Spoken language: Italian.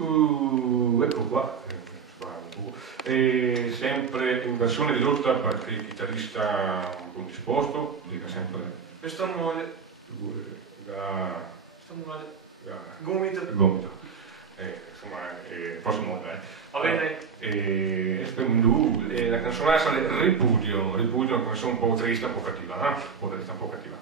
Ecco qua, e sempre in versione ridotta perché il chitarrista un po' disposto, dica sempre Questo muore. Gomito. Insomma, posso muovere. Va bene. La canzone sale Ripudio, una canzone un po' triste, un po' cattiva, un po' triste, un po' cattiva.